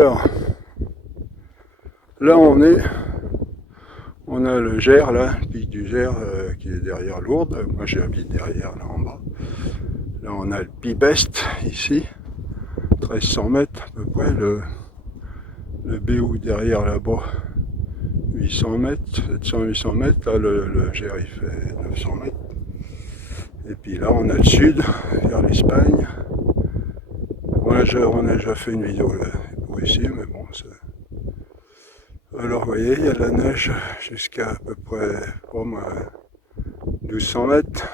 Alors, là on a le Gers là, le pic du Gers qui est derrière Lourdes. Moi j'habite derrière là en bas. Là on a le Pibest ici, 1300 mètres à peu près, le Béou derrière là-bas, 800 mètres, 700-800 mètres, là le Gers il fait 900 mètres. Et puis là on a le sud, vers l'Espagne. On a déjà fait une vidéo là, pour ici, mais bon, alors vous voyez, il y a de la neige jusqu'à peu près, pour moi, 1200 mètres.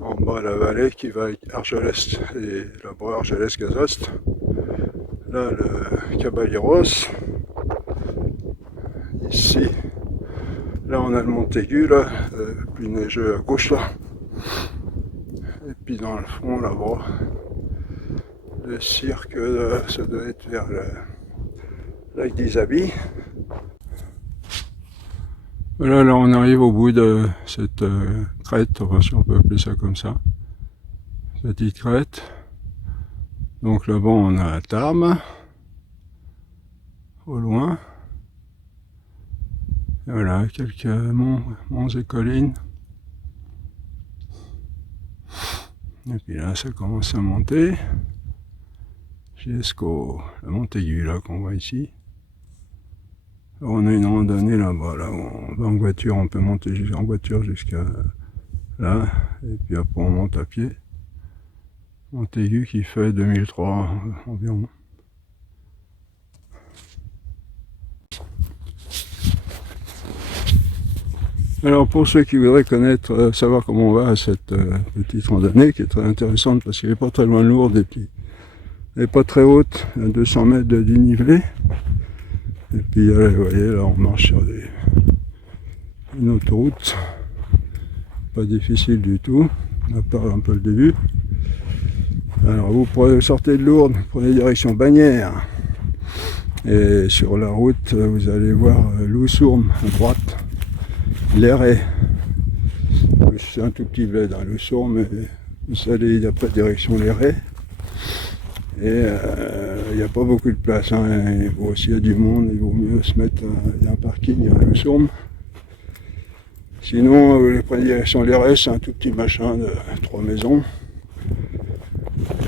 En bas la vallée qui va avec Argelès et là-bas Argelès-Gazost. Là le Caballeros. Ici. Là on a le Montaigu là, plus neigeux à gauche là. Et puis dans le fond là-bas, le cirque, ça doit être vers le lac d'Isabie. Voilà, là on arrive au bout de cette crête, enfin si on peut appeler ça comme ça. Petite crête. Donc là-bas on a Tarbes, au loin. Et voilà, quelques monts et collines. Et puis là ça commence à monter jusqu'au Montaigu là qu'on voit ici. Alors, on a une randonnée là-bas, là où on va en voiture, on peut monter en voiture jusqu'à là, et puis après on monte à pied. Montaigu qui fait 2003 environ. Alors pour ceux qui voudraient connaître, savoir comment on va à cette petite randonnée qui est très intéressante parce qu'elle n'est pas très loin de Lourdes et puis elle n'est pas très haute, à 200 mètres de dénivelé. Et puis vous voyez là on marche sur une autoroute, pas difficile du tout, à part un peu le début. Alors vous sortez de Lourdes, vous prenez direction Bagnères et sur la route vous allez voir Loussourme à droite, Léré. C'est un tout petit bled dans Loussourme, mais vous allez après direction Léré. Et il n'y a pas beaucoup de place, hein. Bon, s'il y a du monde, il vaut mieux se mettre, il y a un parking à Loussourme. Sinon, vous prenez direction Léré, c'est un tout petit machin de 3 maisons.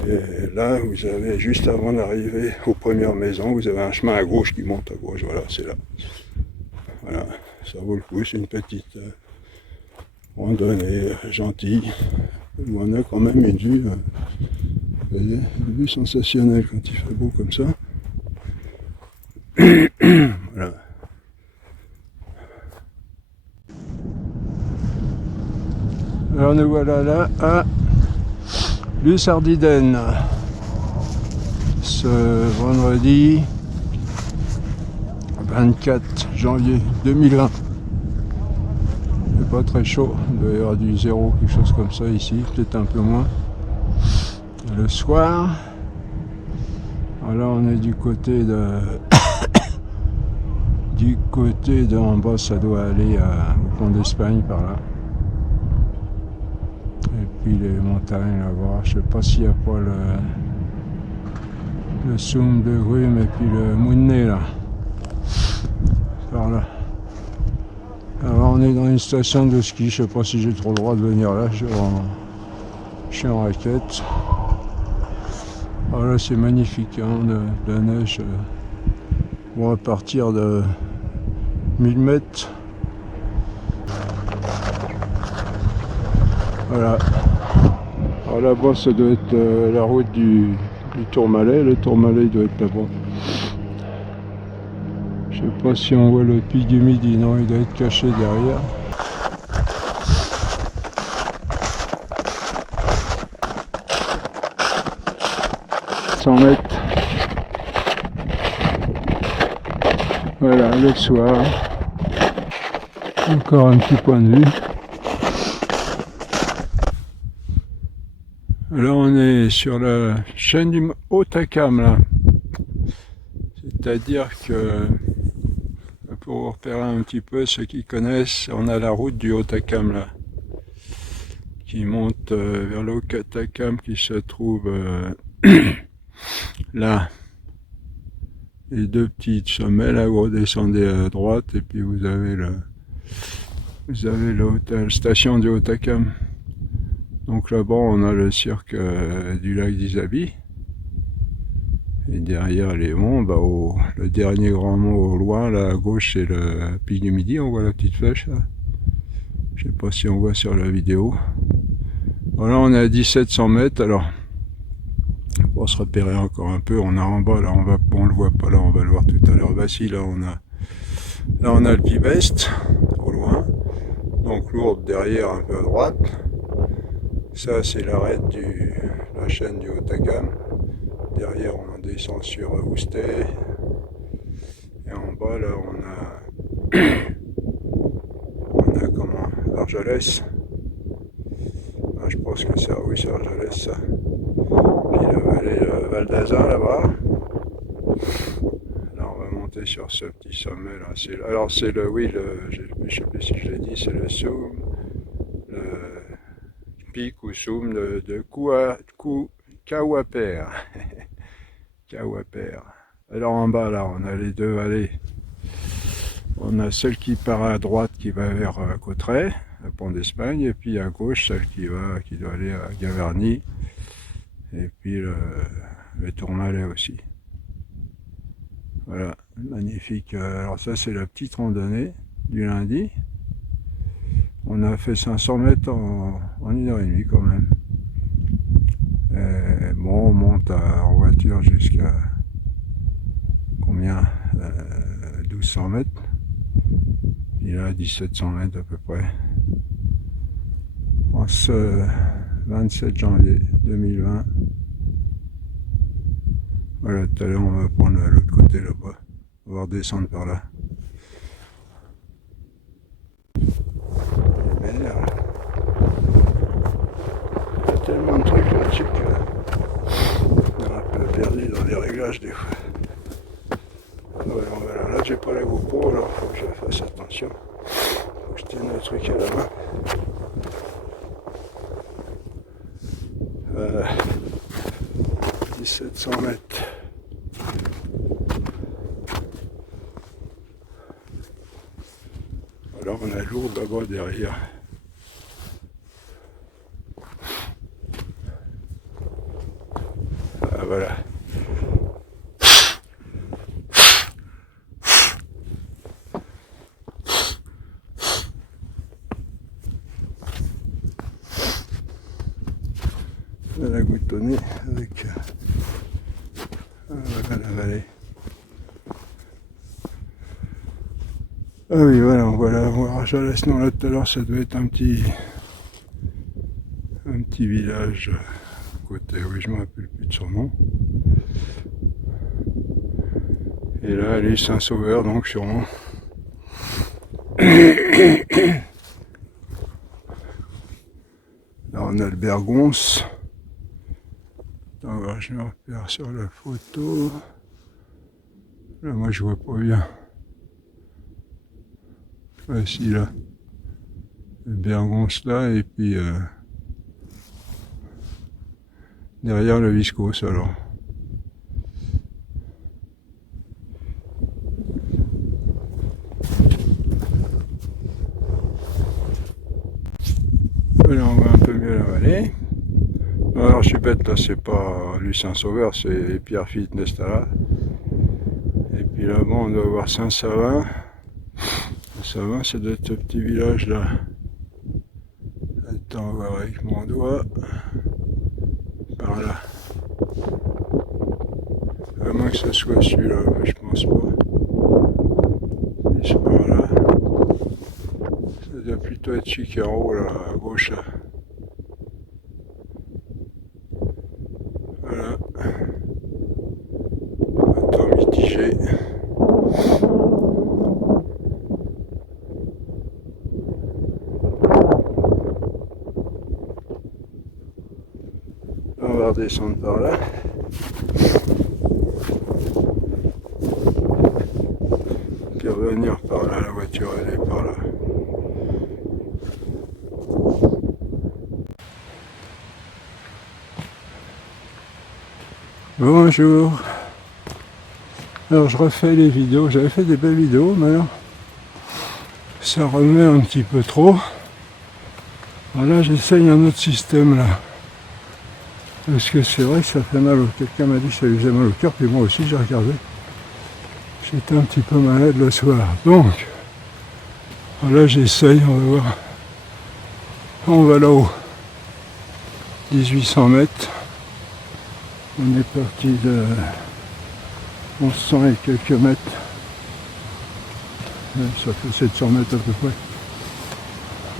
Et là, vous avez, juste avant d'arriver aux premières maisons, vous avez un chemin à gauche qui monte à gauche, voilà, c'est là. Voilà, ça vaut le coup, c'est une petite randonnée gentille. On a quand même une vue, vous voyez, une vue sensationnelle quand il fait beau comme ça. Voilà. Alors nous voilà là à Lussardiden, ce vendredi 24 janvier 2020. C'est pas très chaud, il doit y avoir du 0, quelque chose comme ça ici, peut-être un peu moins. Le soir, alors on est du côté de en bas, ça doit aller au pont d'Espagne par là. Et puis les montagnes là-bas, je sais pas s'il n'y a pas le Soum de Grume et puis le Mounné là, par là. Alors on est dans une station de ski, je sais pas si j'ai trop le droit de venir là, je suis en raquette. Alors là c'est magnifique, hein, de la neige. Bon, à partir de 1000 mètres. Voilà. Alors là-bas ça doit être la route du Tourmalet, le Tourmalet doit être là-bas. Je sais pas si on voit le pic du Midi, non, il doit être caché derrière. « 100 mètres. Voilà, le soir. Encore un petit point de vue. Alors on est sur la chaîne du Haut-Takam là. C'est-à-dire que, pour vous repérer un petit peu, ceux qui connaissent, on a la route du Haut-Takam là, qui monte vers le Haut-Takam qui se trouve là. et deux petits sommets, là vous redescendez à droite et puis vous avez l'hôtel station du Hautacam. Donc là-bas on a le cirque du lac d'Isabi. Et derrière les monts, le dernier grand mont au loin, là à gauche c'est le pic du Midi, on voit la petite flèche là. Je sais pas si on voit sur la vidéo. Voilà, on est à 1700 mètres, alors pour se repérer encore un peu, on a en bas, là on le voit pas là, on va le voir tout à l'heure. Bah si, là on a le Pibest, au loin, donc Lourdes derrière un peu à droite. Ça c'est l'arête de la chaîne du Hautacam. Derrière on descend sur Oustet. Et en bas là on a comment, Argelès. Ah, je pense que ça, oui c'est Argelès ça. Puis la vallée Val d'Azun là-bas. Là on va monter sur ce petit sommet là. Alors c'est je sais plus si je l'ai dit, c'est le Soum, le pic ou Soum de Kawapere. Kawapere. Alors en bas là on a les deux vallées. On a celle qui part à droite qui va vers Cauterets, le pont d'Espagne, et puis à gauche celle qui doit aller à Gavarnie, et puis le Tourmalet aussi. Voilà, magnifique. Alors ça c'est la petite randonnée du lundi. On a fait 500 mètres en 1h30 quand même. Bon, on monte en voiture jusqu'à combien, 1200 mètres. Il a 1700 mètres à peu près. En ce 27 janvier 2020. Voilà, tout à l'heure on va prendre l'autre côté là-bas. On va redescendre par là. Merde. Il y a tellement de trucs là-dessus qu'on est un peu perdu dans les réglages des fois. Voilà, là j'ai pas la GoPro, alors il faut que je fasse attention. Faut que je tienne le truc à la main. 1700 mètres. Alors on a Lourdes là-bas derrière. Ah, voilà. La goutonnée avec voilà la vallée. Ah oui, voilà, on voit Argelès. Non, là tout à l'heure ça devait être un petit village à côté, oui, je me rappelle plus de son nom. Et là elle est Saint-Sauveur, donc sûrement. Là on a le Bergonce. Alors, je me repère sur la photo. Là, moi, je vois pas bien. Voici là. Le Bergonce là, et puis derrière le Viscos alors. Là, on voit un peu mieux la vallée. Alors, je suis bête, là, c'est pas Saint-Sauveur, c'est Pierre Fitness là. Et puis là-bas, on doit voir Saint-Savin. Saint-Savin, ça doit être ce petit village là. Attends, on va voir avec mon doigt. Par là. À moins que ce soit celui-là, mais je pense pas. C'est par là. Ça doit plutôt être Chicaro là, à gauche là. Voilà. Un temps mitigé. On va redescendre par là. Puis revenir par là, la voiture elle est par là. Bonjour. Alors je refais les vidéos, j'avais fait des belles vidéos, mais alors ça remet un petit peu trop. Alors là j'essaye un autre système là. Parce que c'est vrai que ça fait mal au... Quelqu'un m'a dit que ça lui faisait mal au cœur, puis moi aussi j'ai regardé. J'étais un petit peu malade le soir. Donc, là j'essaye, on va voir. On va là-haut. 1800 mètres. On est parti de 1100 et quelques mètres. Ça fait 700 mètres à peu près.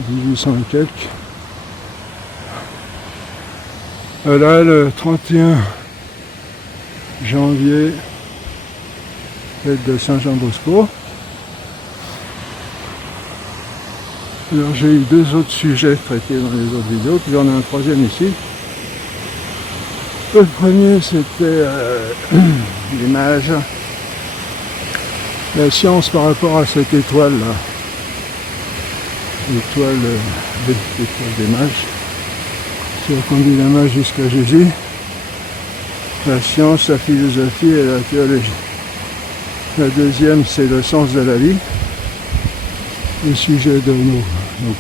1800 et quelques. Là, le 31 janvier, fête de Saint-Jean-Bosco. Alors j'ai eu deux autres sujets traités dans les autres vidéos, puis j'en ai un troisième ici. Le premier c'était l'image, la science par rapport à cette étoile là. L'étoile des mages. C'est la conduit la mage jusqu'à Jésus. La science, la philosophie et la théologie. La deuxième c'est le sens de la vie. Le sujet de nos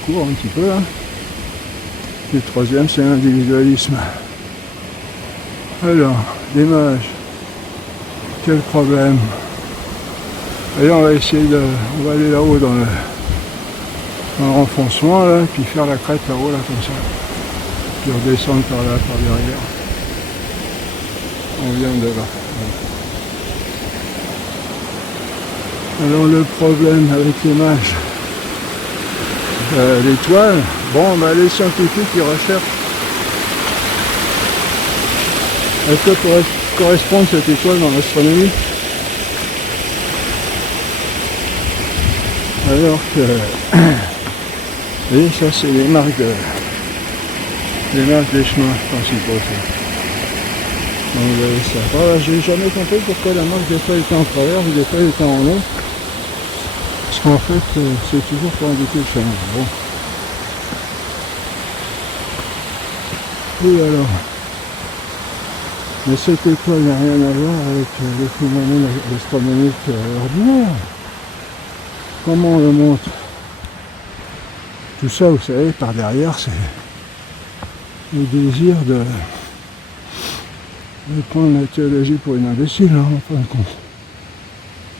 cours un petit peu là. Et le troisième c'est l'individualisme. Alors, les mages, quel problème. Allez, on va essayer de... On va aller là-haut dans le renfoncement là, puis faire la crête là-haut là comme ça. Puis redescendre par là, par derrière. On vient de là. Alors le problème avec les mages, l'étoile, bon les scientifiques ils recherchent. À quoi correspond cette étoile dans l'astronomie? Alors que, vous voyez, ça c'est les marques des chemins principaux. Donc vous voyez ça. Voilà, j'ai jamais compris pourquoi la marque des fois était en travers ou des fois était en haut. Parce qu'en fait, c'est toujours pour indiquer le chemin. Bon. Et alors? Mais cette étoile n'a rien à voir avec les phénomènes astronomiques ordinaires. Comment on le montre? Tout ça, vous savez, par derrière, c'est le désir de prendre la théologie pour une imbécile, hein, en fin de compte.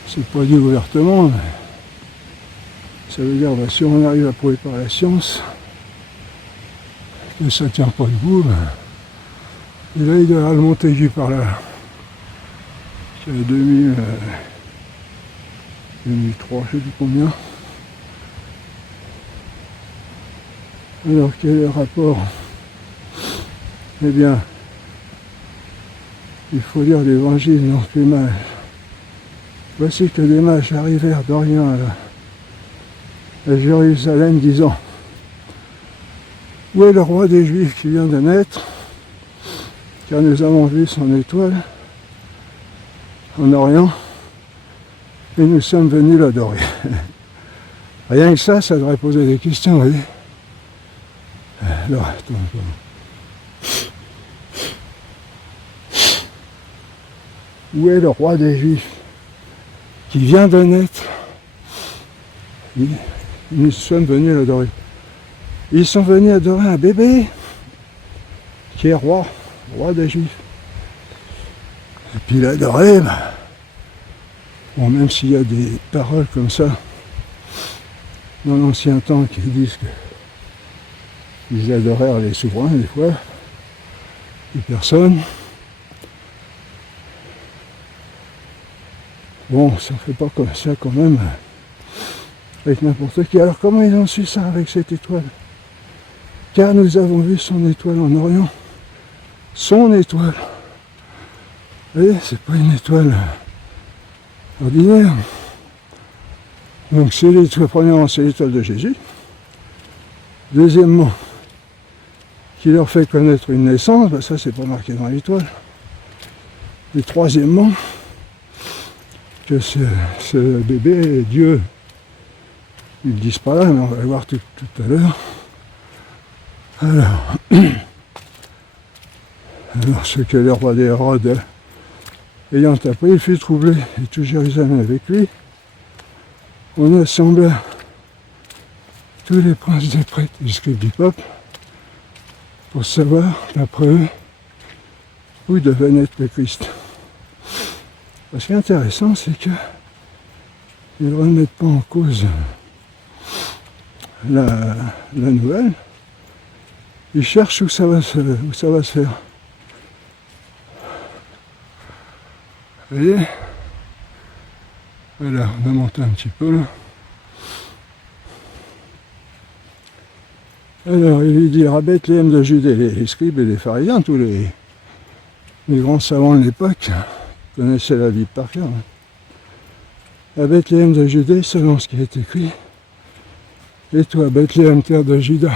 C'est pas dit ouvertement, mais ça veut dire, si on arrive à prouver par la science que ça tient pas debout, et là, il doit y avoir le Montaigu par là. C'est 2003, je sais plus combien. Alors, quel est le rapport? Eh bien, il faut lire l'évangile, donc les mages. Voici que les mages arrivèrent d'Orient à Jérusalem, disant: où est le roi des Juifs qui vient de naître? Car nous avons vu son étoile en Orient et nous sommes venus l'adorer. Rien que ça devrait poser des questions, vous voyez. Alors, attends. Où est le roi des Juifs qui vient de naître? Nous sommes venus l'adorer. Ils sont venus adorer un bébé qui est roi des Juifs. Et puis l'adorer, bon, même s'il y a des paroles comme ça dans l'ancien temps qui disent qu'ils adorèrent les souverains des fois, les personnes. Bon, ça fait pas comme ça quand même avec n'importe qui. Alors comment ils ont su ça avec cette étoile? Car nous avons vu son étoile en Orient. Son étoile. Vous voyez, c'est pas une étoile ordinaire. Donc c'est l'étoile, premièrement, c'est l'étoile de Jésus. Deuxièmement, qui leur fait connaître une naissance, ça c'est pas marqué dans l'étoile. Et troisièmement, que ce bébé est Dieu. Ils ne disent pas là, mais on va le voir tout à l'heure. Alors, ce que le roi d'Hérode Ayant appris, il fut troublé, et tout Jérusalem avec lui. On assembla tous les princes des prêtres et les scribes du peuple pour savoir, d'après eux, où devait naître le Christ. Ce qui est intéressant, c'est qu'ils ne remettent pas en cause la nouvelle. Ils cherchent où ça va se faire. Vous voyez? Voilà, on a monté un petit peu là. Alors, il lui dit à Bethléem de Judée, les scribes et les pharisiens, tous les grands savants de l'époque, connaissaient la Bible par cœur. À Bethléem de Judée, selon ce qui est écrit, et toi, Bethléem, terre de Juda.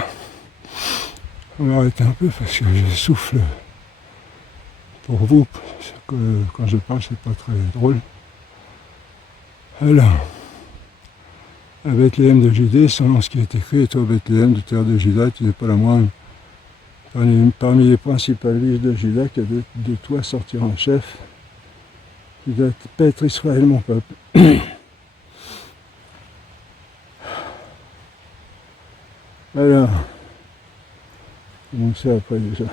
On va arrêter un peu parce que je souffle pour vous, parce que quand je parle, c'est pas très drôle. Alors, à Bethléem de Judée, selon ce qui est écrit, et toi, Bethléem, de terre de Juda, tu n'es pas la moindre. Parmi les principales villes de Juda, que de toi sortira un chef, qui doit être Israël, mon peuple. Alors, comment c'est après déjà?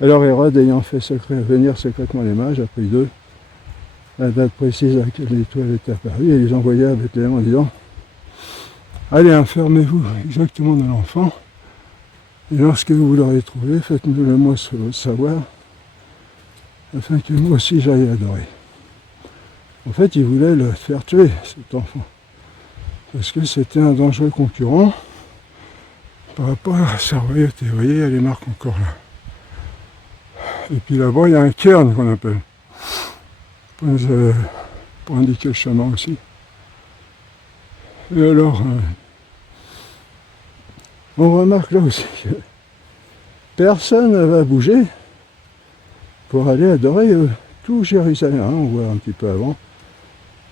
Alors Hérode, ayant fait venir secrètement les mages, a pris d'eux la date précise à laquelle l'étoile est apparue, et les envoya à Bethléem en disant: allez, enfermez-vous exactement dans l'enfant, et lorsque vous l'aurez trouvé, faites-nous le moi savoir, afin que moi aussi j'aille adorer. En fait, il voulait le faire tuer, cet enfant, parce que c'était un dangereux concurrent par rapport à sa royauté. Vous voyez, il y a les marques encore là. Et puis là-bas, il y a un cairn qu'on appelle, pour indiquer le chemin aussi. Et alors, on remarque là aussi que personne ne va bouger pour aller adorer tout Jérusalem. On voit un petit peu avant.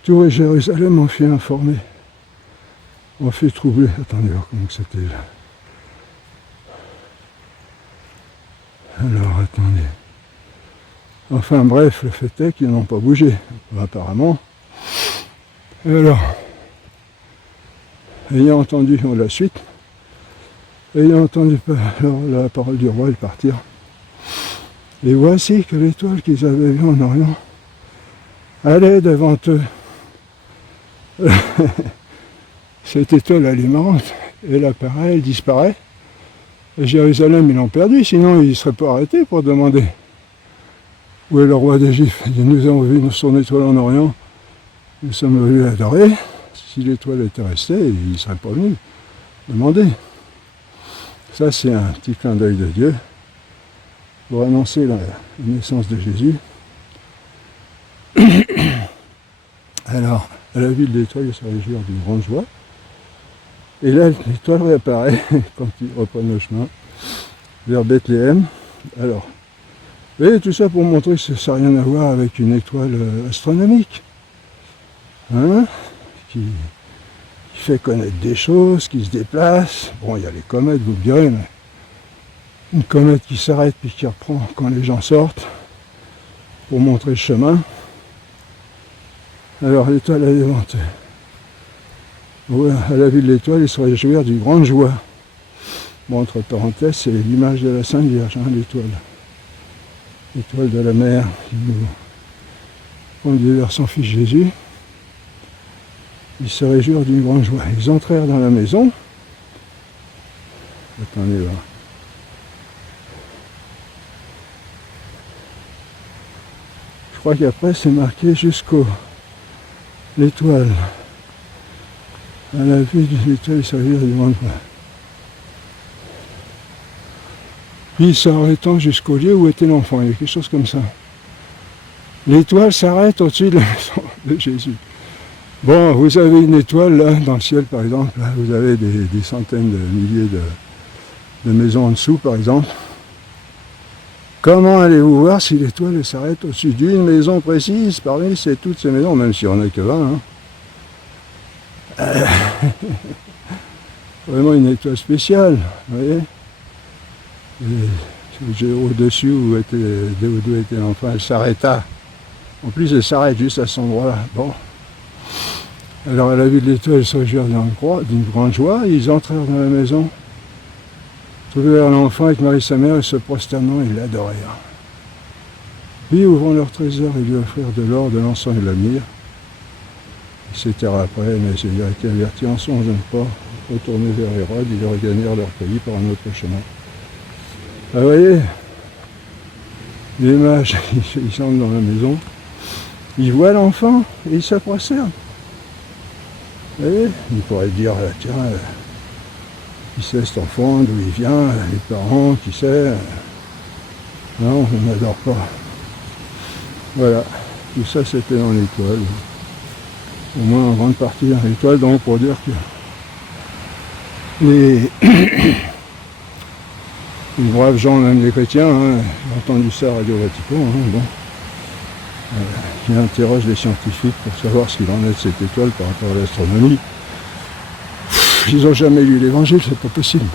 Tout Jérusalem en fut informé, en fut troublé. Attendez voir comment c'était là. Alors, attendez. Enfin bref, le fait est qu'ils n'ont pas bougé, apparemment. Et alors, ayant entendu la suite, ayant entendu la parole du roi, ils partirent. Et voici que l'étoile qu'ils avaient vue en Orient allait devant eux. Cette étoile, elle est marrante. Elle apparaît, elle disparaît. Et Jérusalem, ils l'ont perdu, sinon ils ne seraient pas arrêtés pour demander où est le roi d'Égypte. Nous avons vu son étoile en Orient, nous sommes venus l'adorer. Si l'étoile était restée, ils ne seraient pas venus demander. Ça, c'est un petit clin d'œil de Dieu pour annoncer la naissance de Jésus. Alors, à la vue de l'étoile, il se réjouit d'une grande joie. Et là, l'étoile réapparaît quand ils reprennent le chemin vers Bethléem. Alors, vous voyez, tout ça pour montrer que ça n'a rien à voir avec une étoile astronomique, hein, qui fait connaître des choses, qui se déplace. Bon, il y a les comètes, vous le direz, mais une comète qui s'arrête puis qui reprend quand les gens sortent pour montrer le chemin. Alors, l'étoile est devant eux. Ouais, à la vue de l'étoile, ils se réjouirent d'une grande joie. Bon, entre parenthèses, c'est l'image de la Sainte Vierge, hein, l'étoile. L'étoile de la mer qui nous conduit vers son fils Jésus. Ils se réjouirent d'une grande joie. Ils entrèrent dans la maison. Attendez là. Je crois qu'après c'est marqué jusqu'au l'étoile. À la vue de l'étoile, ils se réjouirent d'une grande joie. Puis s'arrêtant jusqu'au lieu où était l'enfant, il y a quelque chose comme ça. L'étoile s'arrête au-dessus de la maison de Jésus. Bon, vous avez une étoile là, dans le ciel par exemple, là, vous avez des centaines de milliers de maisons en dessous par exemple. Comment allez-vous voir si l'étoile s'arrête au-dessus d'une maison précise parmi toutes ces maisons, même s'il n'y en a que 20, hein. Vraiment une étoile spéciale, vous voyez. Au-dessus d'où était l'enfant, elle s'arrêta. En plus, elle s'arrête juste à cet endroit-là. Bon. Alors, à la vue de l'étoile, ils se réjouirent d'une grande joie. Ils entrèrent dans la maison, trouvèrent l'enfant avec Marie sa mère et se prosternant, ils l'adorèrent. Puis, ouvrant leur trésor, ils lui offrirent de l'or, de l'encens et de la myrrhe. Ils s'étèrent après, mais ils avaient été avertis en songe de ne pas retourner vers Hérode. Ils regagnèrent leur pays par un autre chemin. Ah, vous voyez, les mages, ils entrent dans la maison, ils voient l'enfant et ils se prosternent. Vous voyez, ils pourraient dire, tiens, qui c'est cet enfant, d'où il vient, les parents, qui c'est. Non, on n'adore pas. Voilà, tout ça c'était dans l'étoile. Au moins en grande partie dans l'étoile, donc pour dire que les braves gens, même les chrétiens, hein, j'ai entendu ça à Radio Vatican, hein, bon, qui interrogent les scientifiques pour savoir ce qu'il en est de cette étoile par rapport à l'astronomie. Ils n'ont jamais lu l'évangile, c'est pas possible.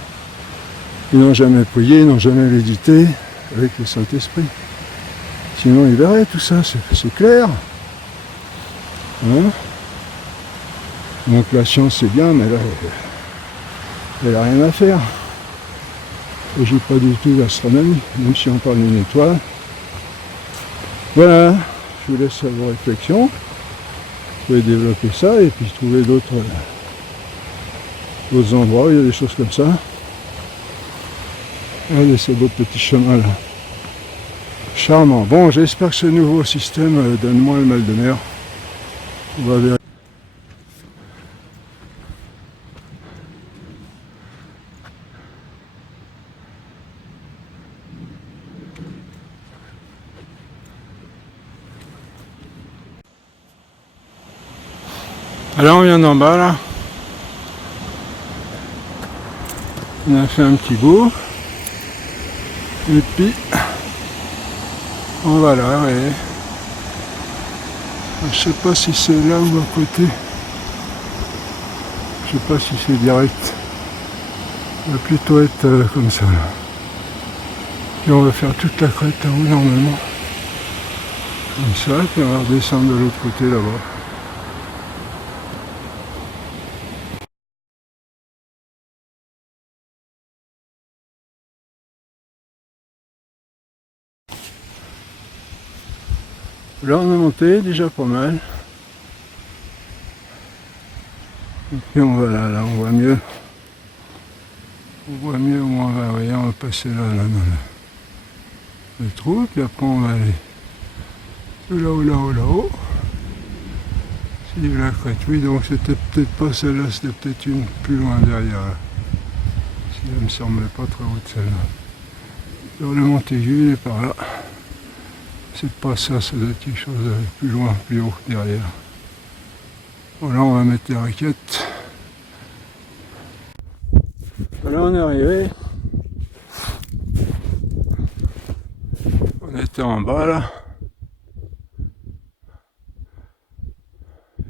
Ils n'ont jamais prié, ils n'ont jamais médité avec le Saint-Esprit. Sinon ils verraient tout ça, c'est clair. Hein? Donc la science c'est bien, mais là, elle n'a rien à faire. Il ne s'agit pas du tout d'astronomie, même si on parle d'une étoile. Voilà, je vous laisse à vos réflexions. Vous pouvez développer ça et puis trouver d'autres endroits où il y a des choses comme ça. Regardez ce beau petit chemin là. Charmant. Bon, j'espère que ce nouveau système donne moins le mal de mer. On va vérifier. Alors on vient d'en bas là. On a fait un petit bout. Et puis on va là et je sais pas si c'est là ou à côté. Je sais pas si c'est direct. Ça va plutôt être comme ça là. Et on va faire toute la crête à haut normalement. Comme ça, puis on va redescendre de l'autre côté là-bas. Là on a monté déjà pas mal. Et puis on va là, on voit mieux. On voit mieux où on va, voyez, on va passer là dans le trou, puis après on va aller tout là-haut. C'est la crête, oui, donc c'était peut-être pas celle-là, c'était peut-être une plus loin derrière là. Si elle me semblait pas très haute celle-là. Sur le Montaigu, il est par là. C'est pas ça, ça doit être quelque chose de plus loin, plus haut derrière. Voilà, on va mettre les raquettes. Voilà, on est arrivé. On était en bas là.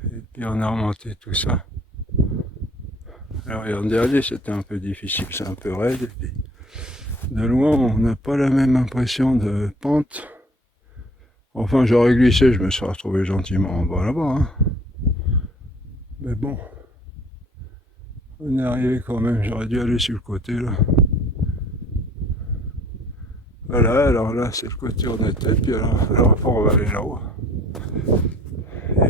Et puis on a remonté tout ça. Alors en dernier c'était un peu difficile, c'est un peu raide. Et puis de loin on n'a pas la même impression de pente. Enfin j'aurais glissé, je me serais retrouvé gentiment en bas là-bas. Hein. Mais bon. On est arrivé quand même, j'aurais dû aller sur le côté là. Voilà, alors là c'est le côté où on était, puis alors après on va aller là-haut. Et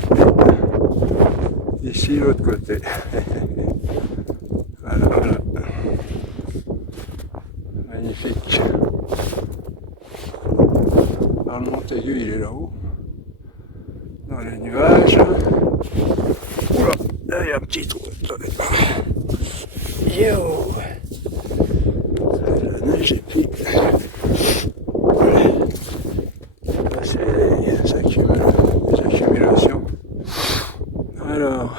puis ici l'autre côté. Voilà, voilà. Magnifique. Alors le Montaigu il est là-haut. Dans les nuages. Oula, là il y a un petit trou. Yo! La neige et puis c'est les accumulations. Alors,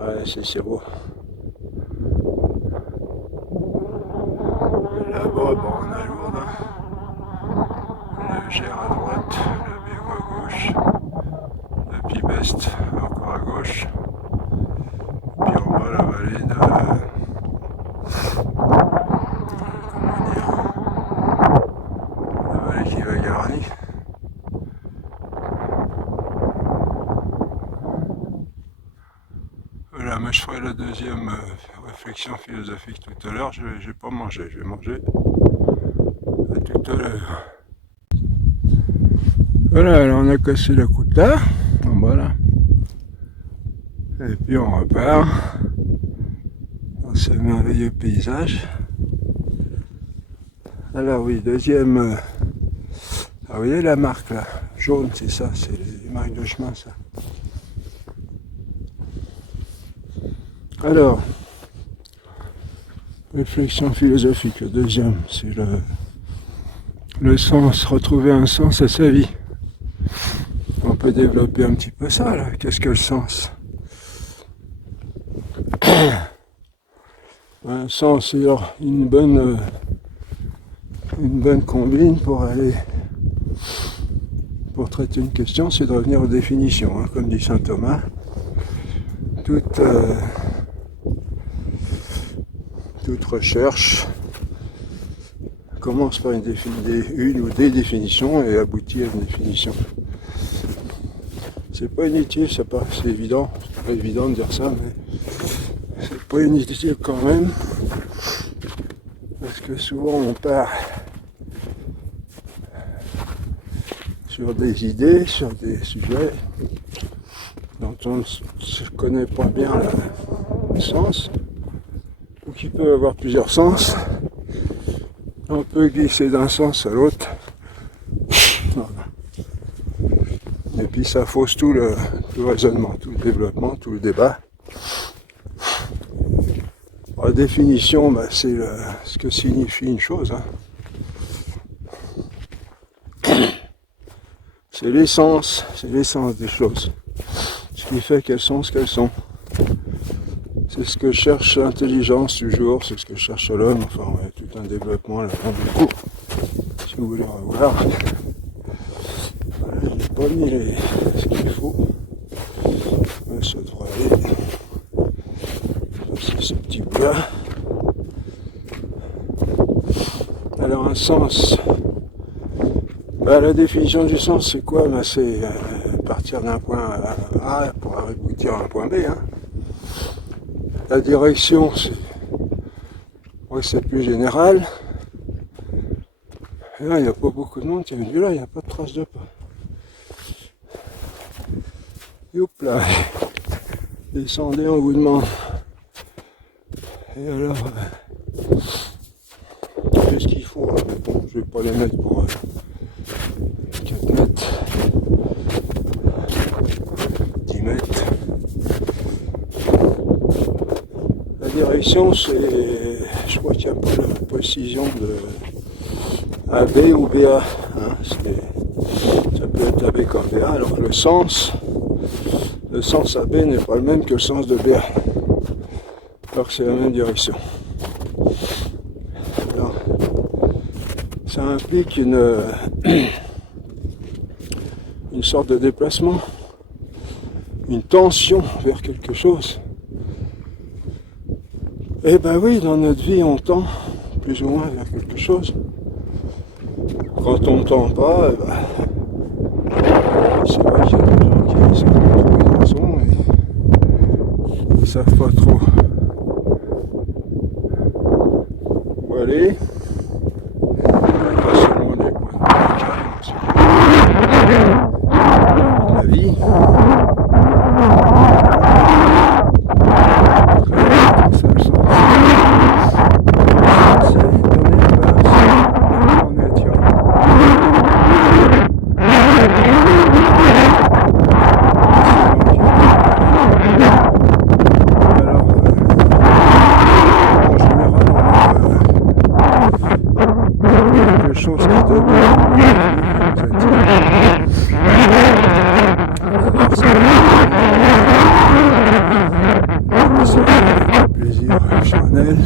ouais, c'est beau. Là-bas, bon, on a Lourdes. Le Gers à droite, le Bégo à gauche, le Pibest encore à gauche. Puis en bas la vallée de... comment dire, la vallée qui va Garni. réflexion philosophique tout à l'heure, je vais pas manger, je vais manger à tout à l'heure. Voilà, alors on a cassé la Kouta, voilà. Et puis on repart dans ce merveilleux paysage. Alors oui, deuxième... Ah, vous voyez la marque là, jaune, c'est ça, c'est les marques de chemin ça. Alors, réflexion philosophique, le deuxième, c'est le sens, retrouver un sens à sa vie. On peut développer un petit peu ça là, qu'est-ce que le sens? Un sens, c'est une bonne combine pour traiter une question, c'est de revenir aux définitions, hein, comme dit saint Thomas. Toute recherche commence par une ou des définitions et aboutit à une définition. C'est pas inutile, c'est évident, c'est pas évident de dire ça, mais c'est pas inutile quand même, parce que souvent on part sur des idées, sur des sujets dont on ne connaît pas bien le sens, ou qui peut avoir plusieurs sens. On peut glisser d'un sens à l'autre. Voilà. Et puis ça fausse tout le raisonnement, tout le développement, tout le débat. La définition, c'est ce que signifie une chose. Hein. C'est l'essence des choses. Ce qui fait qu'elles sont ce qu'elles sont. C'est ce que cherche l'intelligence toujours, c'est ce que cherche l'homme, enfin ouais, tout un développement à la fin du cours. Si vous voulez revoir. Voilà, je n'ai pas mis ce qu'il faut. Ça devrait aller. C'est ce petit bout-là. Alors un sens. La définition du sens, c'est quoi? C'est partir d'un point A pour aboutir à un point B. Hein. La direction, c'est plus général. Et là, il n'y a pas beaucoup de monde qui a venu là, il n'y a pas de traces de pas. Et hop là, descendez, on vous demande. Et alors, qu'est-ce qu'il faut? Bon, je vais pas les mettre pour 4 mètres, 10 mètres. La direction, je crois qu'il n'y a pas la précision de AB ou BA. Hein, ça peut être AB comme BA, alors que le sens AB n'est pas le même que le sens de BA. Alors que c'est la même direction. Alors, ça implique une sorte de déplacement, une tension vers quelque chose. Eh ben oui, dans notre vie, on tend plus ou moins vers quelque chose. Quand on ne tend pas, c'est vrai qu'il y a des gens qui essaient de trouver une raison et ils ne savent pas trop où aller. Pas seulement des points de calme, c'est la vie. Plaisir charnel.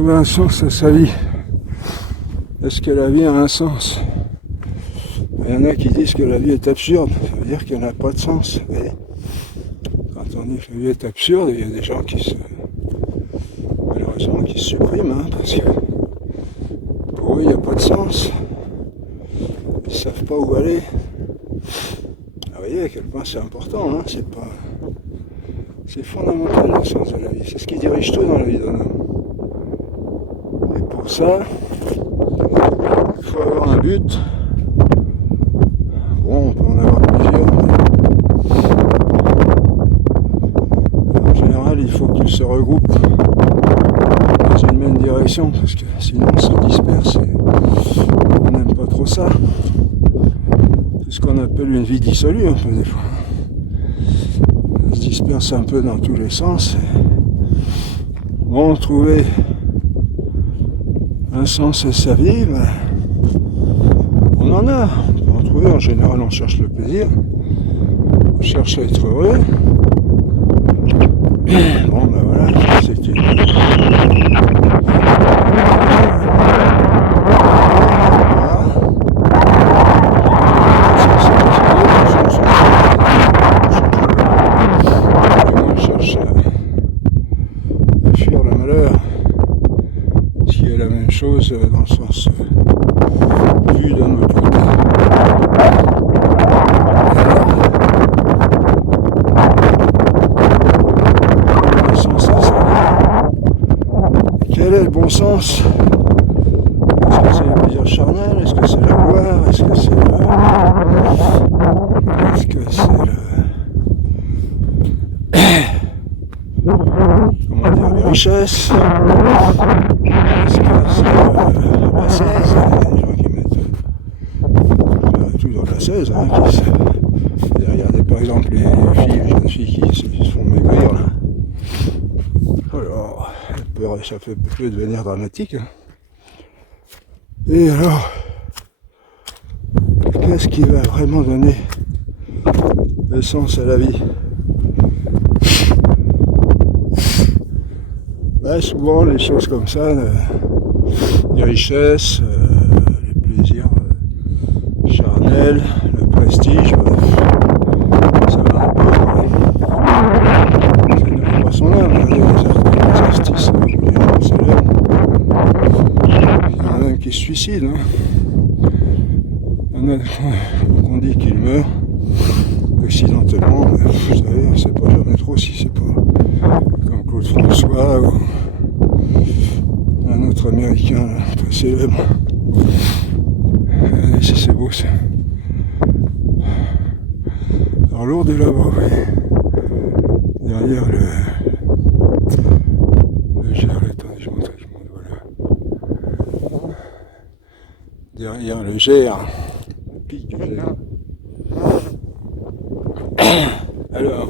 trouver un sens à sa vie. Est-ce que la vie a un sens? Il y en a qui disent que la vie est absurde, ça veut dire qu'elle n'a pas de sens. Et quand on dit que la vie est absurde, il y a des gens malheureusement qui se suppriment, hein, parce que pour eux il n'y a pas de sens. Ils ne savent pas où aller. Vous voyez à quel point c'est important, hein, c'est fondamental le sens de la vie, c'est ce qui dirige tout dans la vie d'un homme. Et pour ça, il faut avoir un but. Bon, on peut en avoir plusieurs, mais en général, il faut qu'ils se regroupent dans une même direction, parce que sinon on se disperse et on n'aime pas trop ça. C'est ce qu'on appelle une vie dissolue, un peu des fois. On se disperse un peu dans tous les sens. Bon, trouver un sens à sa vie, ben, on en a. On peut en trouver. En général, on cherche le plaisir. On cherche à être heureux. Bon, ben voilà, c'est qu'il chose dans le sens vu d'un autre côté. Le sens à ça. Quel est le bon sens? Est-ce que c'est le plaisir charnel? Est-ce que c'est la gloire? Est-ce que c'est comment dire, les richesses? Est-ce que c'est la 16? Il y a des gens qui mettent tout dans la 16, hein, regardez par exemple les jeunes filles qui se font maigrir là. Alors, ça peut devenir dramatique. Hein. Et alors, qu'est-ce qui va vraiment donner le sens à la vie? Ben, souvent les choses comme ça, les richesses, les plaisirs charnels, le prestige, ça va un peu, ça ne pas son âme. Les artistes, les gens célèbres, il y en a même qui se suicident. Hein. Il y en a qu'on dit qu'ils meurent accidentellement, mais vous savez, on ne sait pas jamais trop si c'est pas comme Claude François ou un autre américain là, très célèbre. Si c'est beau ça. Alors Lourdes est là-bas, oui. Derrière le Gers, attendez, je montre, voilà. Derrière le Gers, le pic du Gers. Alors,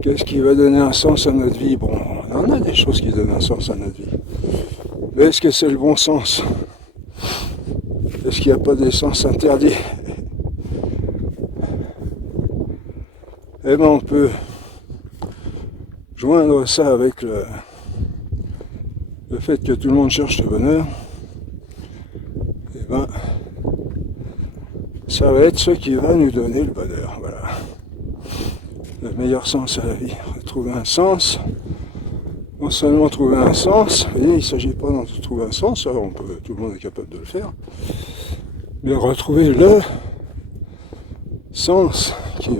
qu'est-ce qui va donner un sens à notre vie? Bon, on en a des choses qui donnent un sens à notre vie. Mais est-ce que c'est le bon sens? Est-ce qu'il n'y a pas des sens interdits? Eh bien, on peut joindre ça avec le fait que tout le monde cherche le bonheur. Eh bien, ça va être ce qui va nous donner le bonheur. Voilà. Le meilleur sens à la vie. Trouver un sens. Non seulement trouver un sens, et il ne s'agit pas de trouver un sens, alors tout le monde est capable de le faire, mais retrouver le sens qui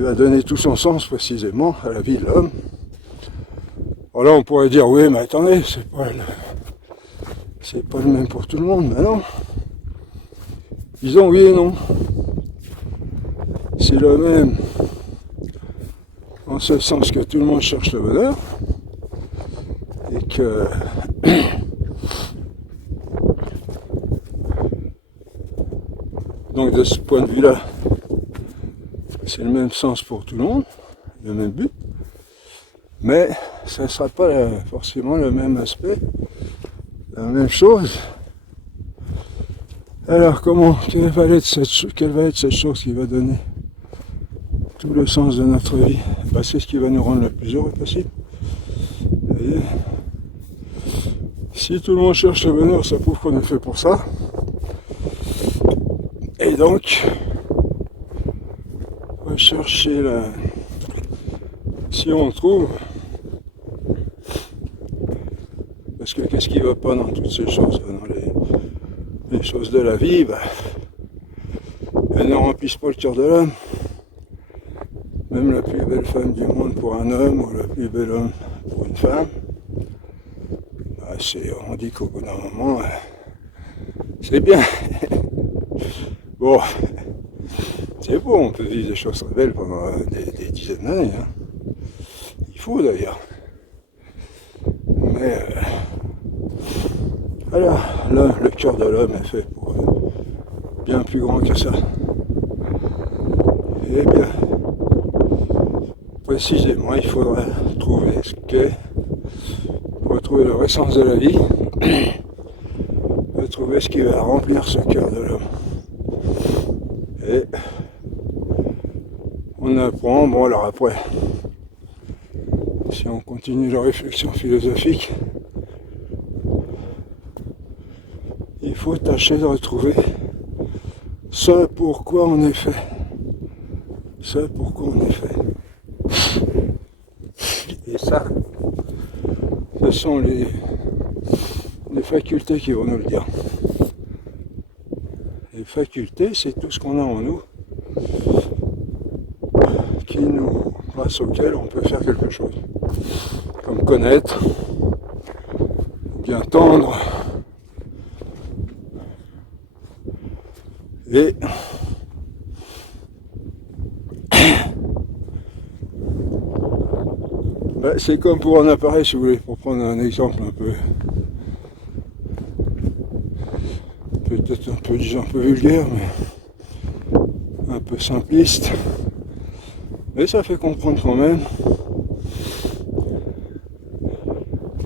va donner tout son sens précisément à la vie de l'homme. Alors là on pourrait dire oui mais attendez, c'est pas le même pour tout le monde, mais non. Disons oui et non. C'est le même en ce sens que tout le monde cherche le bonheur et que donc de ce point de vue-là, c'est le même sens pour tout le monde, le même but, mais ça ne sera pas forcément le même aspect, la même chose. Alors quelle va être cette chose qui va donner tout le sens de notre vie? Ben, c'est ce qui va nous rendre le plus heureux possible. Et si tout le monde cherche le bonheur, ça prouve qu'on est fait pour ça. Et donc, on va chercher la... Si on trouve... Parce que qu'est-ce qui ne va pas dans toutes ces choses, dans les choses de la vie, elles ne remplissent pas le cœur de l'homme. Même la plus belle femme du monde pour un homme, ou le plus bel homme pour une femme, on dit qu'au bout d'un moment, c'est bien. Bon, c'est beau, on peut vivre des choses très belles pendant des dizaines d'années. Hein. Il faut d'ailleurs. Mais voilà, le cœur de l'homme est fait pour bien plus grand que ça. Eh bien, précisément, il faudra trouver ce qu'est, retrouver le vrai sens de la vie, retrouver ce qui va remplir ce cœur de l'homme. Et on apprend, bon alors après, si on continue la réflexion philosophique, il faut tâcher de retrouver ce pourquoi on est fait. Ce pourquoi on est fait. Et ça, ce sont les facultés qui vont nous le dire. Les facultés, c'est tout ce qu'on a en nous, grâce auquel on peut faire quelque chose. Comme connaître, bien tendre, et c'est comme pour un appareil, si vous voulez, pour prendre un exemple un peu, peut-être un peu vulgaire, mais un peu simpliste. Mais ça fait comprendre quand même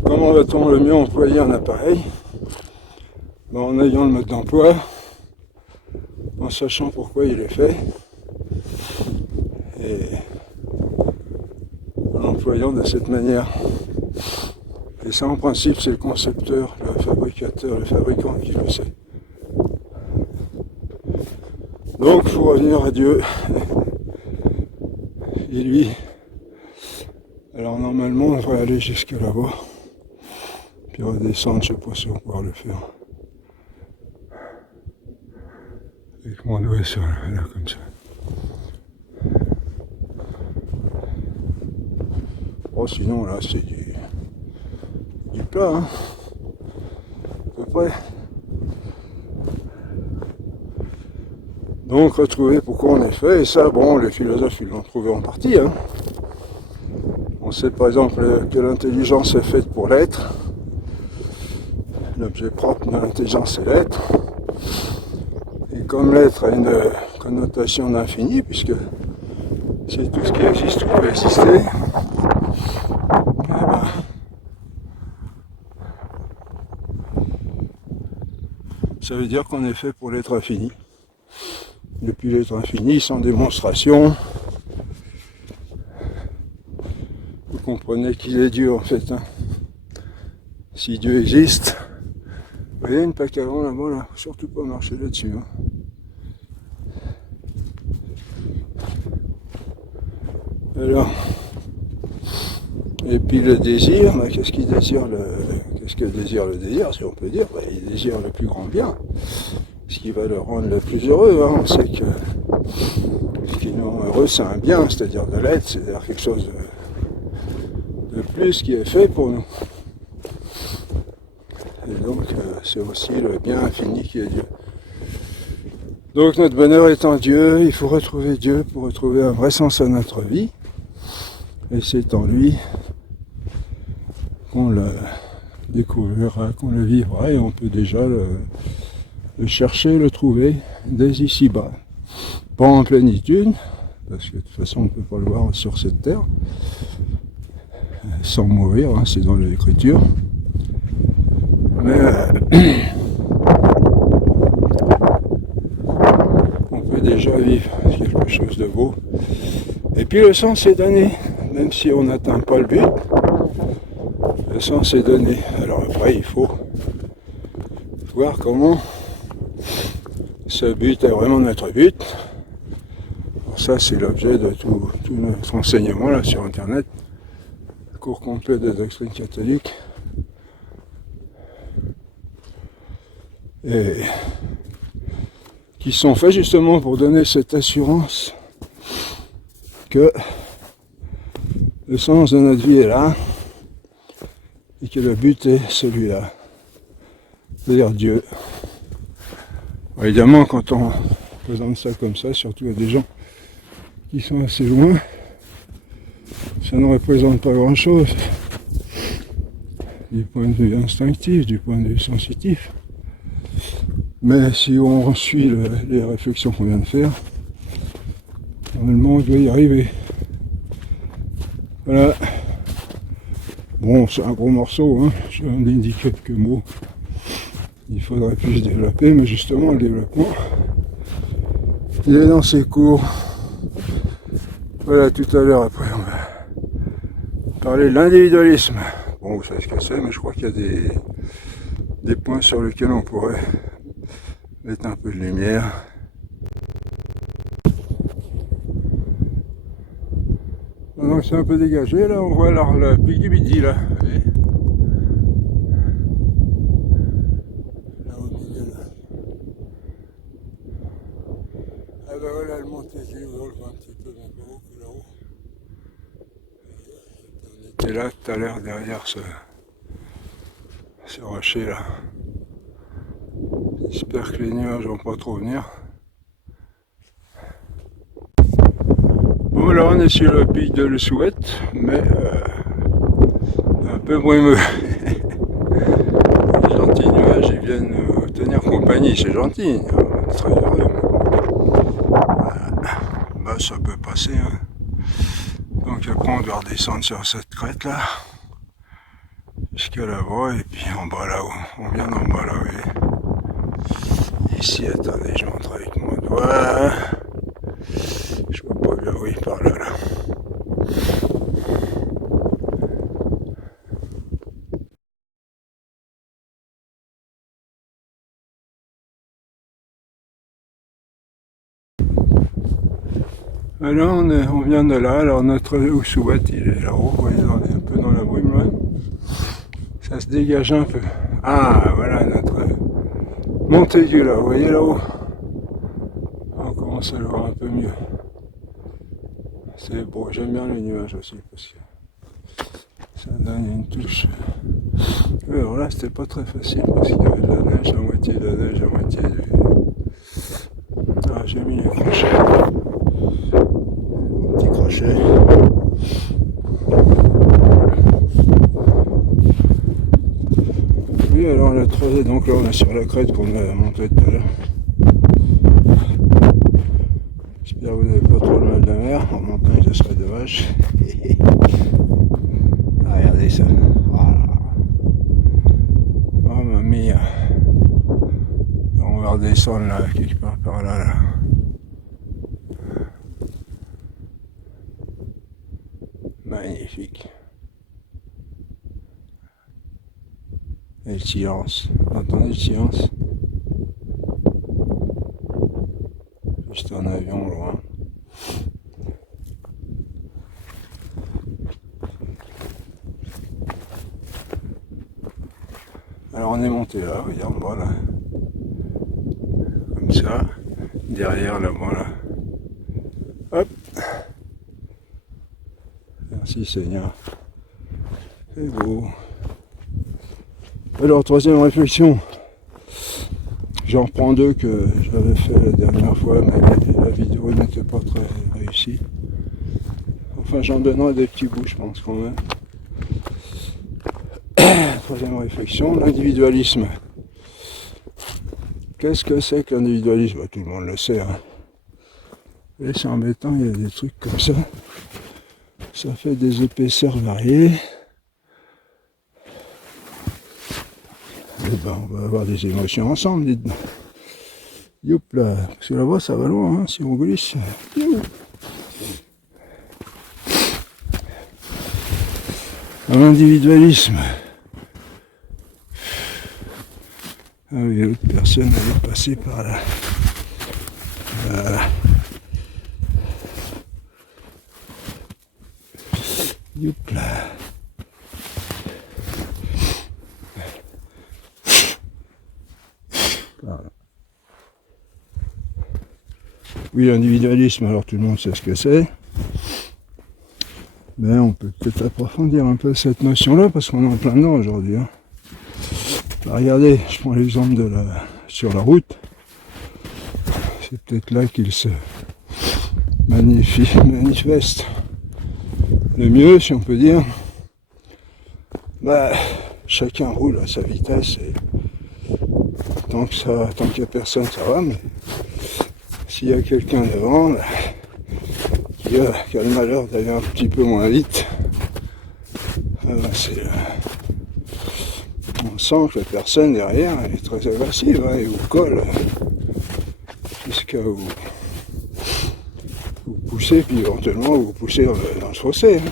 comment va-t-on le mieux employer un appareil, en ayant le mode d'emploi, en sachant pourquoi il est fait, et en l'employant de cette manière. Et ça, en principe, c'est le concepteur, le fabricateur, le fabricant qui le sait. Donc, il faut revenir à Dieu. Et lui, alors normalement, on devrait aller jusque là-bas, puis redescendre, je ne sais pas si on va pouvoir le faire. Avec mon doigt sur là, comme ça. Oh, sinon, là, c'est du plat, hein, à peu près. Donc, retrouver pourquoi on est fait, et ça, bon, les philosophes, ils l'ont trouvé en partie, hein. On sait par exemple que l'intelligence est faite pour l'être. L'objet propre de l'intelligence, c'est l'être. Et comme l'être a une connotation d'infini, puisque c'est tout ce qui existe ou peut exister, ça veut dire qu'on est fait pour l'être infini. Depuis l'être infini, sans démonstration, vous comprenez qu'il est Dieu en fait. Hein. Si Dieu existe, vous voyez une plaque avant là-bas, là, surtout pas marcher là-dessus. Hein. Alors, et puis le désir, qu'est-ce qu'il désire qu'est-ce que désire le désir, si on peut dire, il désire le plus grand bien, ce qui va le rendre le plus heureux. Hein. On sait que ce qui nous rend heureux, c'est un bien, c'est-à-dire de l'être, c'est-à-dire quelque chose de plus qui est fait pour nous. Et donc, c'est aussi le bien infini qui est Dieu. Donc, notre bonheur est en Dieu, il faut retrouver Dieu pour retrouver un vrai sens à notre vie. Et c'est en lui qu'on le découvrira, qu'on le vivra, et on peut déjà le chercher, le trouver dès ici-bas. Pas en plénitude, parce que de toute façon on ne peut pas le voir sur cette terre, sans mourir, hein, c'est dans l'écriture. Mais on peut déjà vivre quelque chose de beau. Et puis le sens est donné, même si on n'atteint pas le but. Le sens est donné. Alors après, il faut voir comment ce but est vraiment notre but. Alors ça, c'est l'objet de tout notre enseignement là sur Internet. Cours complet de doctrine catholique. Et qui sont faits justement pour donner cette assurance que le sens de notre vie est là et que le but est celui-là, c'est-à-dire Dieu. Alors évidemment, quand on présente ça comme ça, surtout à des gens qui sont assez loin, ça ne représente pas grand-chose du point de vue instinctif, du point de vue sensitif. Mais si on suit les réflexions qu'on vient de faire, normalement on doit y arriver. Voilà. Bon, c'est un gros morceau, hein. Je viens d'indiquer quelques mots. Il faudrait plus développer, mais justement le développement, il est dans ces cours. Voilà, tout à l'heure, après on va parler de l'individualisme. Bon, vous savez ce que c'est, mais je crois qu'il y a des points sur lesquels on pourrait mettre un peu de lumière. Donc c'est un peu dégagé, là on voit alors le pic du midi là. Là au milieu là. Ah ben voilà le Montécu, on le voit un petit peu plus haut que là-haut. On était là tout à l'heure derrière ce rocher là. J'espère que les nuages vont pas trop venir. Bon là on est sur le pic de l'Oussouette, mais un peu brumeux. Les gentils nuages ils viennent tenir compagnie, c'est gentil, très heureux. Bah ça peut passer. Hein. Donc après on doit redescendre sur cette crête là, jusqu'à là-bas, et puis en bas là-haut, on vient d'en bas là, oui. Ici, attendez, je montre avec mon doigt. Je vois pas bien, oui, par là, là. Alors on vient de là, alors notre Oussouette il est là-haut, vous voyez, on est un peu dans la brume là. Ça se dégage un peu. Ah voilà notre Montécu là, vous voyez là-haut. On commence à le voir un peu mieux. C'est beau, j'aime bien les nuages aussi parce que ça donne une touche. Alors là c'était pas très facile parce qu'il y avait de la neige, à moitié de la neige, à moitié du... Ah j'ai mis les crochets. Petit crochet. Oui alors on a trouvé, donc là on est sur la crête qu'on a montée tout à l'heure. J'espère que vous n'avez pas trop le mal de mer, en montagne ce serait dommage. Ah, regardez ça. Voilà. Oh ma mia. On va redescendre là, quelque part par là, là. Magnifique. Et le silence. Vous entendez le silence? Juste un avion loin. Alors on est monté là, regarde moi là. Comme ça. Derrière là-bas là. Hop. Merci Seigneur. C'est beau. Alors troisième réflexion. J'en reprends deux que j'avais fait la dernière fois, mais la vidéo n'était pas très réussie. Enfin, j'en donnerai des petits bouts, je pense, quand même. Troisième réflexion, l'individualisme. Qu'est-ce que c'est que l'individualisme? Bah, tout le monde le sait. Hein. Et c'est embêtant, il y a des trucs comme ça. Ça fait des épaisseurs variées. Et ben, on va avoir des émotions ensemble, dites-moi. Youp là, parce que là-bas ça va loin, hein, si on glisse. L'individualisme. Ah oui, l'autre personne allait passer par là. Voilà. Youp là. Voilà. Oui, l'individualisme, alors tout le monde sait ce que c'est. Mais on peut peut-être approfondir un peu cette notion-là parce qu'on est en plein dedans aujourd'hui. Hein. Bah, regardez, je prends l'exemple de sur la route. C'est peut-être là qu'il se manifeste le mieux, si on peut dire. Bah, chacun roule à sa vitesse et tant qu'il n'y a personne, ça va. Mais s'il y a quelqu'un devant, bah, qui a le malheur d'aller un petit peu moins vite, on sent que la personne derrière est très agressive hein, et vous colle jusqu'à vous pousser, puis éventuellement vous pousser dans le fossé. Hein.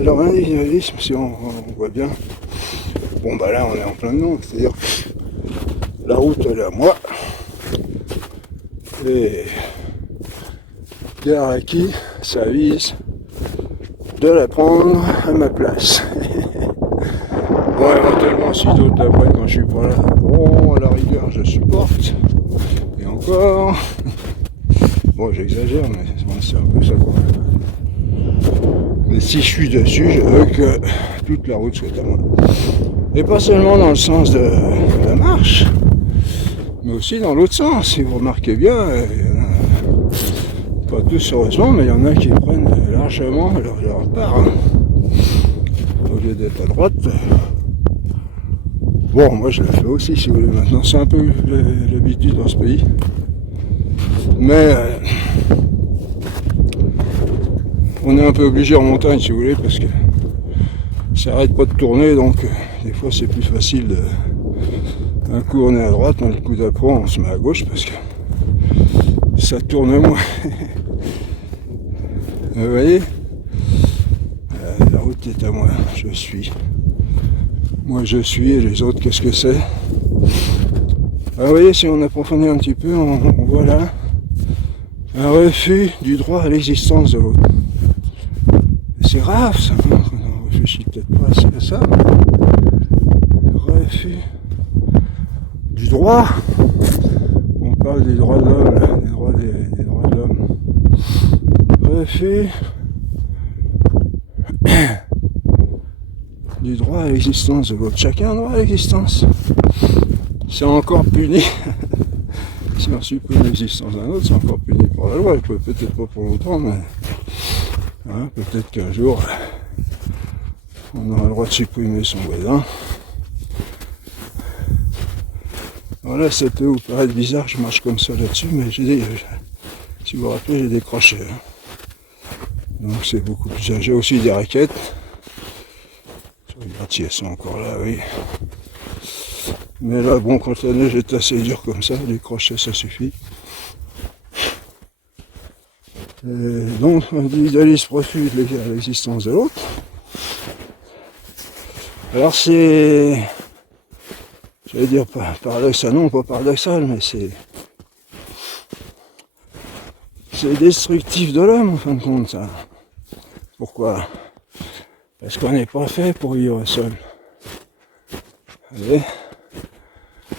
Alors l'individualisme, si on voit bien, bon bah là on est en plein dedans, c'est-à-dire que la route elle est à moi, et gare à qui ça vise de la prendre à ma place. Bon, éventuellement, si d'autres la prennent quand je suis pas là, bon, à la rigueur, je supporte. Et encore. Bon, j'exagère, mais c'est un peu ça, quoi. Mais si je suis dessus, je veux que toute la route soit à moi. Et pas seulement dans le sens de la marche, mais aussi dans l'autre sens. Si vous remarquez bien, pas tous heureusement, mais il y en a qui prennent largement leur part. Hein. Au lieu d'être à droite. Bon, moi je le fais aussi si vous voulez. Maintenant, c'est un peu l'habitude dans ce pays. Mais on est un peu obligé en montagne si vous voulez, parce que ça arrête pas de tourner, donc des fois c'est plus facile de. Un coup on est à droite, un coup d'après on se met à gauche parce que ça tourne moins. Vous voyez, la route est à moi, je suis. Moi je suis et les autres qu'est-ce que c'est? Vous voyez, si on approfondit un petit peu, on voit là un refus du droit à l'existence de l'autre. C'est grave ça, on réfléchit peut-être pas assez à ça. Refus du droit. On parle des droits de l'homme, des droits de l'homme. Refus du droit à l'existence de l'autre. Chacun a un droit à l'existence. C'est encore puni. Si on supprime l'existence d'un autre, c'est encore puni par la loi. Peut-être pas pour longtemps, mais hein, peut-être qu'un jour, on aura le droit de supprimer son voisin. Voilà, ça peut vous paraître bizarre, je marche comme ça là-dessus, mais si vous vous rappelez, j'ai décroché. Hein. Donc c'est beaucoup plus. J'ai aussi des raquettes. Regarde si elles sont encore là, oui. Mais là, bon, quand la neige est assez dure comme ça, les crochets, ça suffit. Et donc, l'individualisme refuse l'existence de l'autre. Alors c'est, j'allais dire paradoxal, non pas paradoxal, mais c'est destructif de l'homme en fin de compte ça. Pourquoi? Parce qu'on n'est pas fait pour vivre seul. Vous voyez?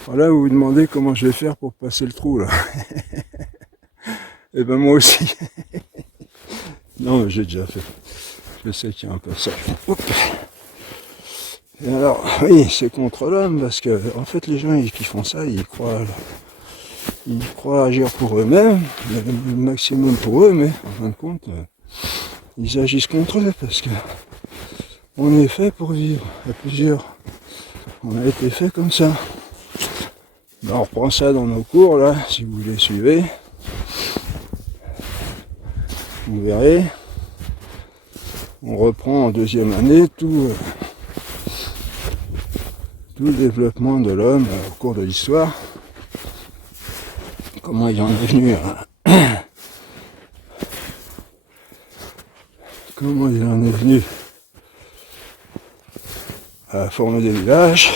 Voilà, vous vous demandez comment je vais faire pour passer le trou là. Et ben moi aussi. Non, mais j'ai déjà fait. Je sais qu'il y a un passage. Hop. Et alors, oui, c'est contre l'homme parce que, en fait, les gens qui font ça, ils croient agir pour eux-mêmes, le maximum pour eux, mais en fin de compte, ils agissent contre eux parce que on est fait pour vivre à plusieurs. On a été fait comme ça. Ben, on reprend ça dans nos cours là, si vous les suivez. Vous verrez. On reprend en deuxième année tout le développement de l'homme au cours de l'histoire. Comment il en est venu à comment il en est venu à former des villages,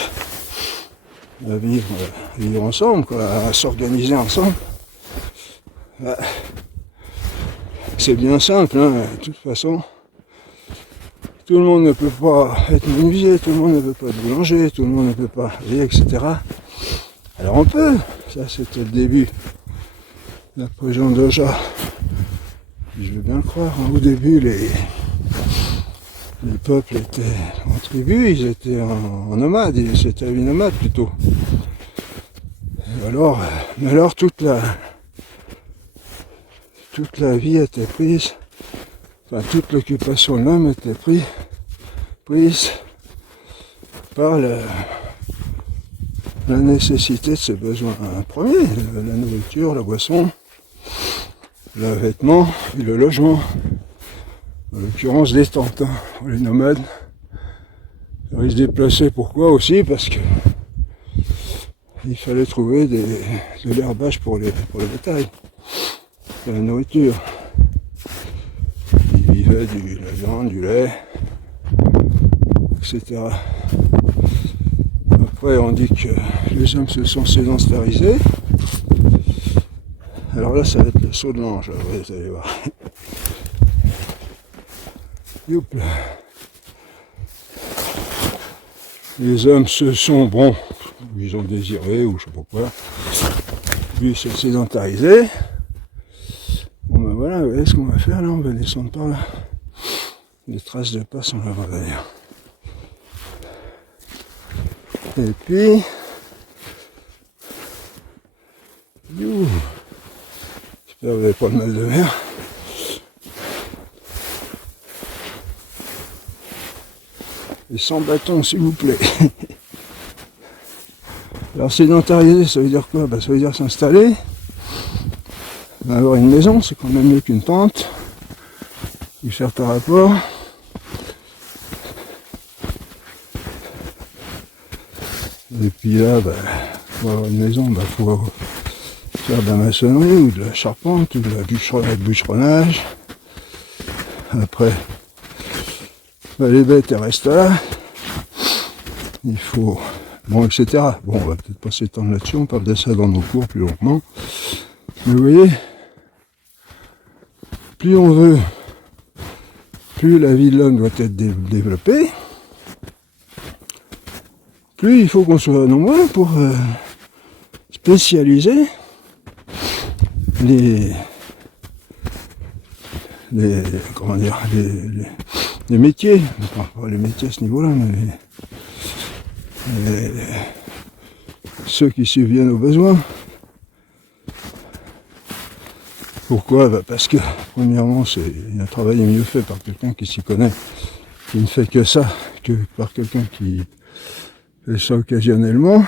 vivre ensemble, quoi, à s'organiser ensemble. Bah, c'est bien simple, hein, de toute façon. Tout le monde ne peut pas être menuisier, tout le monde ne peut pas être boulanger, tout le monde ne peut pas, etc. Alors on peut, ça c'était le début. D'après Jean Doja, je veux bien le croire, hein, au début les peuples étaient en tribu, ils étaient en nomade, c'était la vie nomade plutôt. Mais alors toute la vie était prise, enfin toute l'occupation de l'homme était prise par la nécessité de ses besoins premiers, la nourriture, la boisson, le vêtement et le logement. En l'occurrence des tentes, hein, pour les nomades. Alors, ils se déplaçaient pourquoi aussi? Parce que il fallait trouver de l'herbage pour le bétail, de la nourriture. Ils vivaient de la viande, du lait, etc. Après on dit que les hommes se sont sédentarisés. Alors là ça va être le saut de l'ange, vous allez voir. Youp. Les hommes se sont, bon, ils ont désiré ou je sais pas quoi, lui se sédentariser. Bon ben voilà, vous voyez ce qu'on va faire là, on va descendre par là. Les traces de pas sont là-bas d'ailleurs. Et puis, j'espère que vous n'avez pas de mal de mer. Et sans bâton s'il vous plaît. Alors sédentariser, ça veut dire quoi? Ben, ça veut dire s'installer, avoir une maison, c'est quand même mieux qu'une tente, ou certains rapports. Et puis là, pour avoir une maison, faut faire de la maçonnerie, ou de la charpente, ou de la bûcheronnage. Après, les bêtes elles restent là. Il faut... Bon, etc. Bon, on va peut-être pas s'étendre là-dessus, on parle de ça dans nos cours plus longuement. Mais vous voyez, plus on veut, plus la vie de l'homme doit être développée, plus il faut qu'on soit nombreux pour spécialiser les métiers, enfin, pas les métiers à ce niveau-là, mais ceux qui subviennent aux besoins. Pourquoi? Parce que, premièrement, un travail est mieux fait par quelqu'un qui s'y connaît, qui ne fait que ça, que par quelqu'un qui fait ça occasionnellement.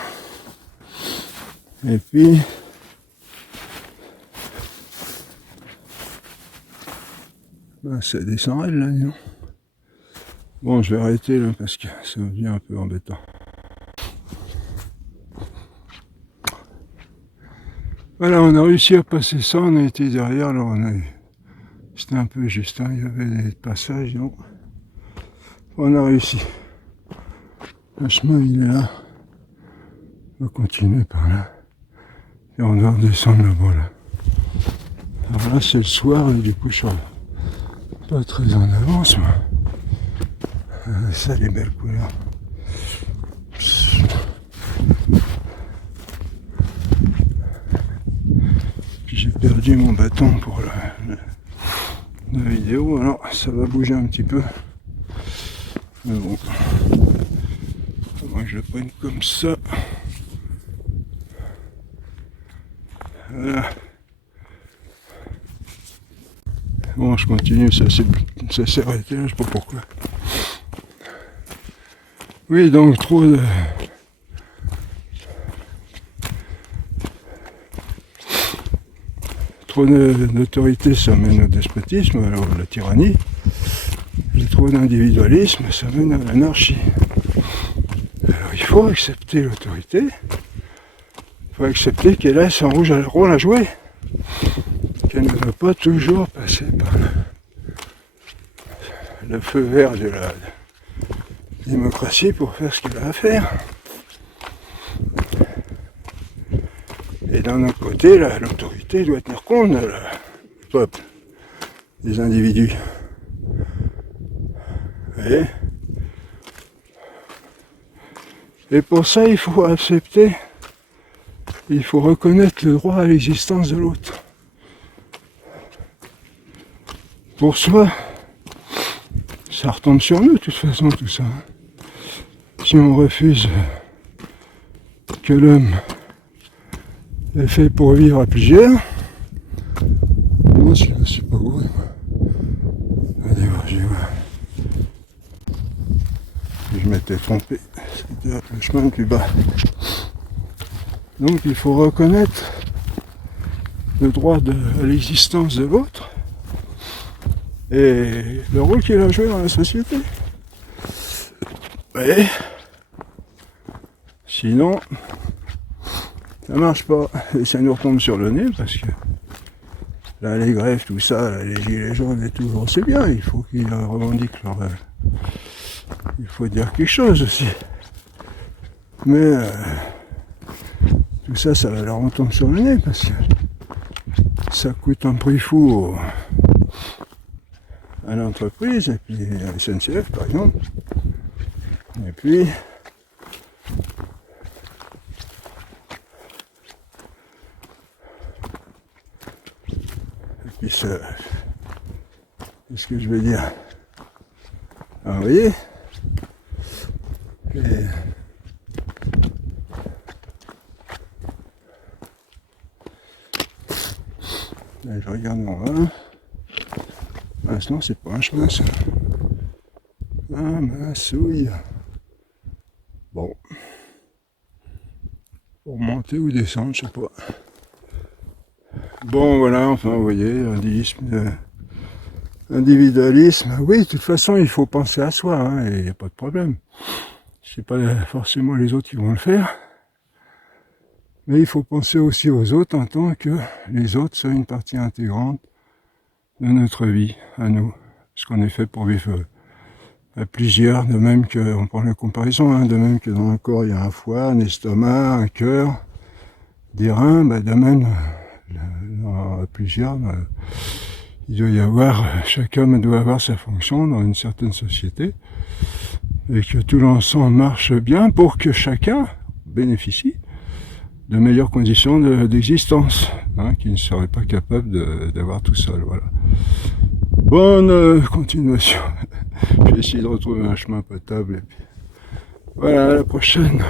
Et puis, c'est des sans règles, là, non? Bon, je vais arrêter, là, parce que ça devient un peu embêtant. Voilà, on a réussi à passer ça, on a été derrière, là, c'était un peu juste, hein, il y avait des passages, donc on a réussi. Le chemin, il est là. On va continuer par là. Et on doit redescendre là-bas, là. Alors là, c'est le soir, et du coup, je suis pas très en avance, moi. Ça, les belles couleurs. J'ai perdu mon bâton pour la vidéo, alors ça va bouger un petit peu. Mais bon, moi je le prenne comme ça. Voilà. Bon, je continue, ça s'est arrêté, je sais pas pourquoi. Oui, donc trop d'autorité, ça mène au despotisme, à la tyrannie. Et trop d'individualisme, ça mène à l'anarchie. Alors il faut accepter l'autorité, il faut accepter qu'elle a son rôle à jouer, qu'elle ne va pas toujours passer par le feu vert de la démocratie pour faire ce qu'elle a à faire. Et d'un autre côté, l'autorité doit tenir compte du peuple, des individus. Et pour ça, il faut accepter, il faut reconnaître le droit à l'existence de l'autre. Pour soi, ça retombe sur nous de toute façon tout ça. Si on refuse que l'homme est fait pour vivre à plusieurs, non, c'est pas vrai. Allez voir, j'y vois. Je m'étais trompé, c'était le chemin le plus bas. Donc il faut reconnaître le droit à l'existence de l'autre et le rôle qu'il a joué dans la société. Et sinon, ça marche pas et ça nous retombe sur le nez parce que là les grèves, tout ça, là, les gilets jaunes et tout, bon, c'est bien, il faut qu'ils revendiquent leur... il faut dire quelque chose aussi. Mais tout ça, ça leur retombe sur le nez parce que ça coûte un prix fou à l'entreprise et puis à la SNCF par exemple. Et puis ça, qu'est-ce que je vais dire? Ah, vous voyez? Et là, je regarde en bas. Ah, non, c'est pas un chemin ça. Ah, ma souille. Bon. Pour monter ou descendre, je sais pas. Bon, voilà, enfin, vous voyez, individualisme. Oui, de toute façon, il faut penser à soi, hein, et il n'y a pas de problème. C'est pas forcément les autres qui vont le faire. Mais il faut penser aussi aux autres en tant que les autres sont une partie intégrante de notre vie, à nous. Ce qu'on est fait pour vivre à plusieurs, de même que, on prend la comparaison, hein, de même que dans un corps il y a un foie, un estomac, un cœur, des reins, bah, de même, à plusieurs, il doit y avoir, chaque homme doit avoir sa fonction dans une certaine société, et que tout l'ensemble marche bien pour que chacun bénéficie de meilleures conditions d'existence, hein, qu'il ne serait pas capable d'avoir tout seul, voilà. Bonne continuation. Je vais essayer de retrouver un chemin potable, et puis voilà, à la prochaine.